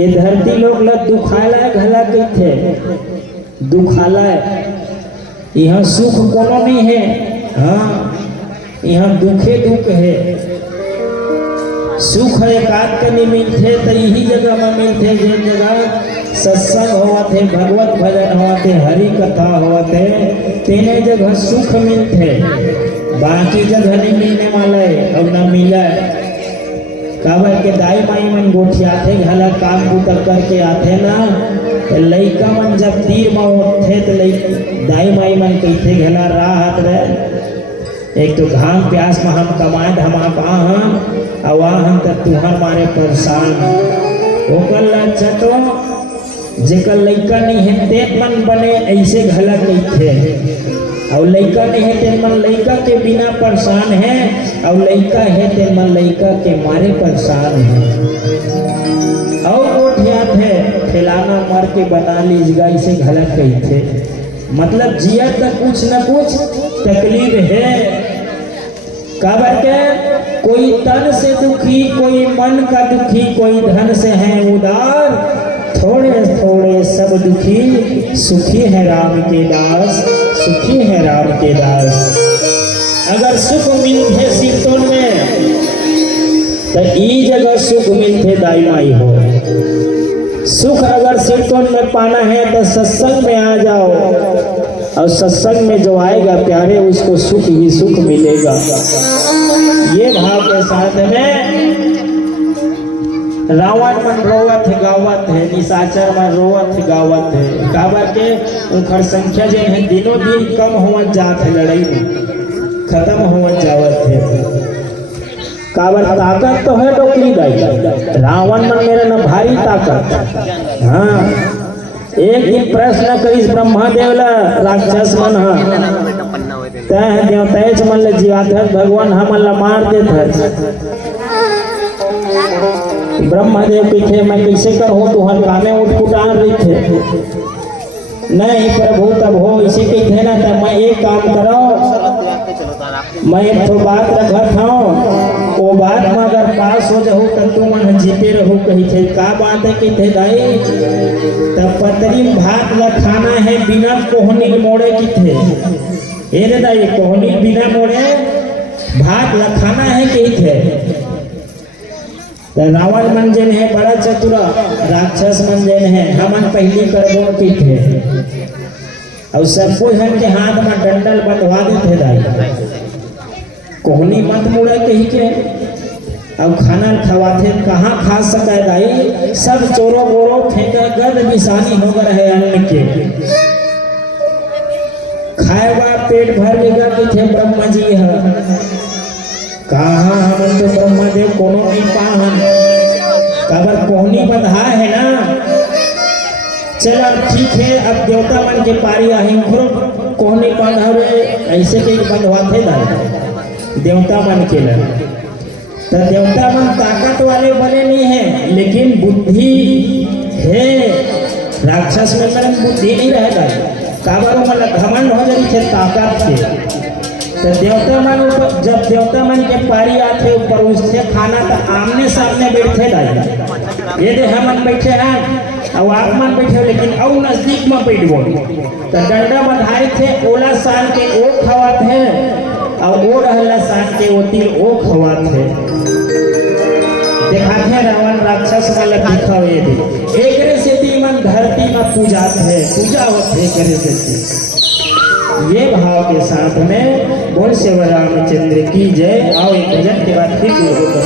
ये धरती लोग ला दुखाला घला कथे दुखाला यहाँ सुख कोनो नहीं है। हाँ यहाँ दुखे दुख है। सुख एकाध के नहीं मिलते तो यही जगह में मिलते जिन जगह सत्संग हुआ थे, भगवत भजन हुआ थे, हरि कथा हुआ थे, तेने जगह सुख मिलते, बाकी जगह नहीं मिलने वाला है। और न मिला काबर के दाई माई मन गोठिया थे घला काम उतर करके आते ना, लइका मन जब तीर में उठते तो दाई माई मन कहते घला राहत रहे। एक तो घाम प्यास में हम कमाए हम आप हम तक तुहर मारे परेशान ओकर चटो जेकर लइका नहीं है ते मन बने ऐसे घला कहते, और लइका नहीं है ते मन लइका के बिना परेशान है, और लइका है ते मन लइका के मारे परेशान है। और गोठियात है खिलाना मार के बना लीजिएगा इसे घला कहते, मतलब जिया तक कुछ न कुछ तकलीफ है। काबर के कोई तन से दुखी, कोई मन का दुखी, कोई धन से है उदार, थोड़े थोड़े सब दुखी, सुखी है राम के दास, सुखी है राम के दास। अगर सुख मिलते सिरतोन में तो ई जगह सुख मिलते दाई माई हो। सुख अगर सिरतोन में पाना है तो सत्संग में आ जाओ, और सत्संग में जो आएगा प्यारे उसको सुख ही सुख मिलेगा। ये भाव के साथ में रावण मन रोवत गावत है, निशाचर मन रोवत गावत है। काबर के उनकर संख्या जो है दिनों दिन कम होवत जात है, लड़ाई में खत्म होवत जावत है। काबर ताकत तो है डोकरी दाई, रावण मन मेरा न भारी ताकत। हाँ एक दिन प्रश्न करिस ब्रह्मदेव ला राक्षस मन देवता मन ले जीवाधर भगवान हमन ला मार देत। ब्रह्मदेव पीछे मैं कैसे करहूँ तुहर कामे उठपुटान रही थे। नहीं प्रभु तब हो इसी के थे ना, तब मैं एक काम करो, मैं एक तो बात रखत हूँ, वो बात में अगर पास हो जाऊँ तो तुम मन जीते रहो। कही थे का बात है कि थे दाई तब पतरी भात ला खाना है बिना कोहनी मोड़े की थे। ये रे दाई कोहनी बिना मोड़े भात ला खाना है कही थे। रावण मन जन है बड़ा चतुरा, राक्षस मन जन है हमन पहली करबो की थे, और सबको जन के हाथ में डंडल बंधवा देते दाई, कोहनी मत मुड़े कही के, अब खाना खवाते कहाँ खा सका दाई, सब चोरो बोरो फेंका गद बिसानी हो गए है अन्न के, खाएगा पेट भर लेगा कि थे ब्रह्मा जी है कहाँ हमन तो ब्रह्मदेव कोनो नहीं पाहन। अगर कोहनी बंधा है ना, चला ठीक है अब देवता मन के पारी आही कोहनी बंधावे ऐसे के बंधवाते दाई देवता मन के लिए। तो देवता मन ताकत वाले बने नहीं है, लेकिन बुद्धि है। राक्षस में तरह बुद्धि नहीं रहेगा, काबर मतलब घमंड हो जाती है ताकत के। तो देवता मन जब देवता मन के पारी आते ऊपर उससे खाना तो आमने सामने बैठे दाई, ये दे हमन बैठे हैं और आप मन बैठे, लेकिन और नजदीक में बैठ गो तो डंडा बंधाई थे ओला साल के ओ खवात है, और ओ रहला साल के ओ तीर ओ खवात है। देखाते रावण राक्षस वाला दिखावे दे एकरे से ती मन धरती में पूजा है, पूजा होते एकरे से। ये भाव के साथ में बोल से रामचंद्र की जय। आओ एक भजन के बाद फिर लोगों को